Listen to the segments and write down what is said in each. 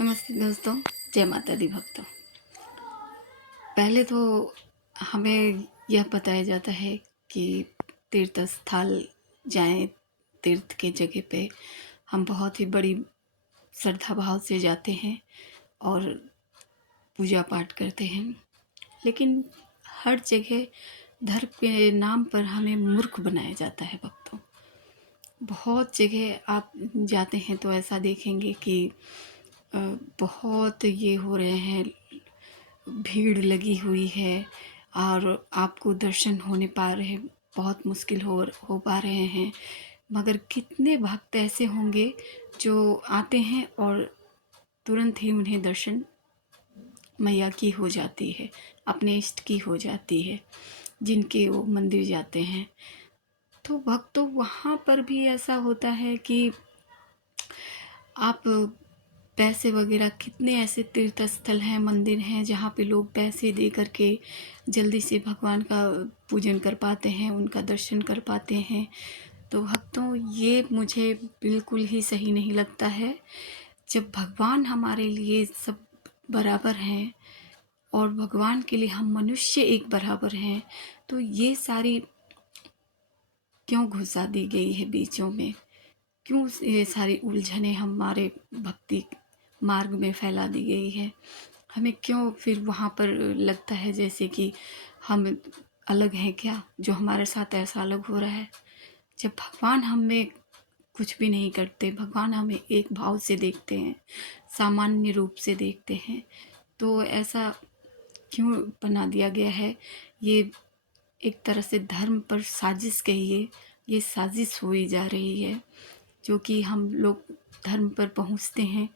नमस्ते दोस्तों, जय माता दी भक्तों। पहले तो हमें यह बताया जाता है कि तीर्थ स्थल जाएं, तीर्थ के जगह पे हम बहुत ही बड़ी श्रद्धा भाव से जाते हैं और पूजा पाठ करते हैं। लेकिन हर जगह धर्म के नाम पर हमें मूर्ख बनाया जाता है भक्तों। बहुत जगह आप जाते हैं तो ऐसा देखेंगे कि बहुत ये हो रहे हैं, भीड़ लगी हुई है और आपको दर्शन होने पा रहे, बहुत मुश्किल हो पा रहे हैं। मगर कितने भक्त ऐसे होंगे जो आते हैं और तुरंत ही उन्हें दर्शन मैया की हो जाती है, अपने इष्ट की हो जाती है, जिनके वो मंदिर जाते हैं। तो भक्तों वहाँ पर भी ऐसा होता है कि आप पैसे वगैरह, कितने ऐसे तीर्थ स्थल हैं, मंदिर हैं जहाँ पे लोग पैसे दे करके जल्दी से भगवान का पूजन कर पाते हैं, उनका दर्शन कर पाते हैं। तो भक्तों ये मुझे बिल्कुल ही सही नहीं लगता है। जब भगवान हमारे लिए सब बराबर हैं और भगवान के लिए हम मनुष्य एक बराबर हैं, तो ये सारी क्यों घुसा दी गई है बीचों में? क्यों ये सारी उलझनें हमारे भक्ति मार्ग में फैला दी गई है? हमें क्यों फिर वहाँ पर लगता है जैसे कि हम अलग हैं क्या, जो हमारे साथ ऐसा अलग हो रहा है? जब भगवान हमें कुछ भी नहीं करते, भगवान हमें एक भाव से देखते हैं, सामान्य रूप से देखते हैं, तो ऐसा क्यों बना दिया गया है? ये एक तरह से धर्म पर साजिश कहिए, ये साजिश हुई जा रही है। जो कि हम लोग धर्म पर पहुंचते हैं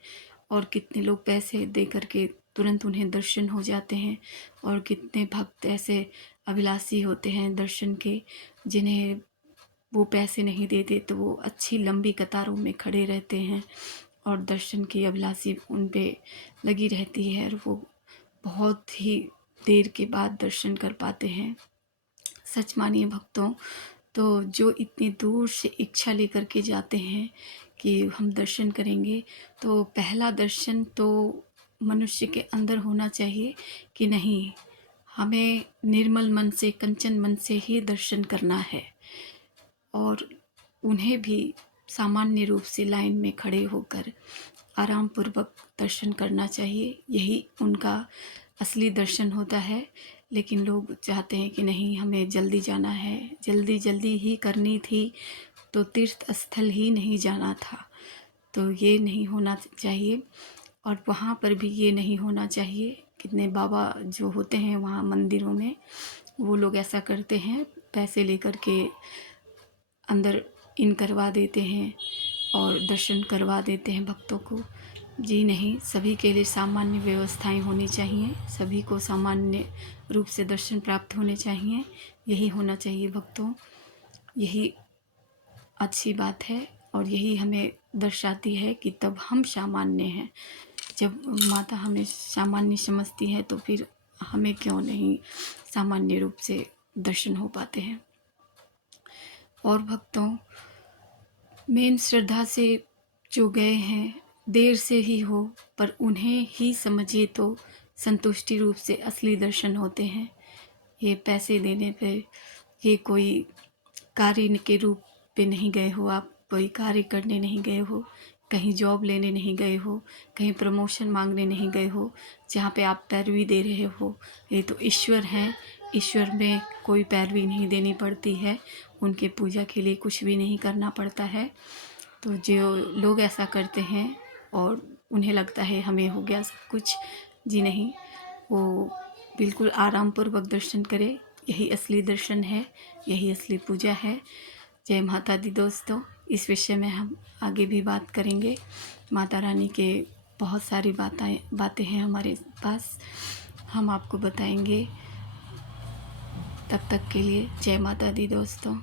और कितने लोग पैसे दे करके तुरंत उन्हें दर्शन हो जाते हैं, और कितने भक्त ऐसे अभिलाषी होते हैं दर्शन के, जिन्हें वो पैसे नहीं देते तो वो अच्छी लंबी कतारों में खड़े रहते हैं और दर्शन की अभिलाषी उन पे लगी रहती है और वो बहुत ही देर के बाद दर्शन कर पाते हैं। सच मानिए भक्तों, तो जो इतनी दूर से इच्छा लेकर के जाते हैं कि हम दर्शन करेंगे, तो पहला दर्शन तो मनुष्य के अंदर होना चाहिए कि नहीं, हमें निर्मल मन से, कंचन मन से ही दर्शन करना है और उन्हें भी सामान्य रूप से लाइन में खड़े होकर आराम पूर्वक दर्शन करना चाहिए। यही उनका असली दर्शन होता है। लेकिन लोग चाहते हैं कि नहीं, हमें जल्दी जाना है, जल्दी जल्दी ही करनी थी, तो तीर्थ स्थल ही नहीं जाना था। तो ये नहीं होना चाहिए। और वहाँ पर भी ये नहीं होना चाहिए। कितने बाबा जो होते हैं वहाँ मंदिरों में, वो लोग ऐसा करते हैं, पैसे लेकर के अंदर इन करवा देते हैं और दर्शन करवा देते हैं भक्तों को। जी नहीं, सभी के लिए सामान्य व्यवस्थाएं होनी चाहिए, सभी को सामान्य रूप से दर्शन प्राप्त होने चाहिए। यही होना चाहिए भक्तों, यही अच्छी बात है और यही हमें दर्शाती है कि तब हम सामान्य हैं। जब माता हमें सामान्य समझती है तो फिर हमें क्यों नहीं सामान्य रूप से दर्शन हो पाते हैं। और भक्तों, मेन श्रद्धा से जो गए हैं, देर से ही हो पर उन्हें ही समझिए तो संतुष्टि रूप से असली दर्शन होते हैं। ये पैसे देने पे, ये कोई कार्य के रूप पे नहीं गए हो, आप कोई कार्य करने नहीं गए हो, कहीं जॉब लेने नहीं गए हो, कहीं प्रमोशन मांगने नहीं गए हो, जहाँ पे आप पैरवी दे रहे हो। ये तो ईश्वर हैं, ईश्वर में कोई पैरवी नहीं देनी पड़ती है, उनके पूजा के लिए कुछ भी नहीं करना पड़ता है। तो जो लोग ऐसा करते हैं और उन्हें लगता है हमें हो गया सब कुछ, जी नहीं, वो बिल्कुल आराम पूर्वक दर्शन करे। यही असली दर्शन है, यही असली पूजा है। जय माता दी दोस्तों। इस विषय में हम आगे भी बात करेंगे। माता रानी के बहुत सारी बातें हैं हमारे पास, हम आपको बताएंगे। तब तक के लिए जय माता दी दोस्तों।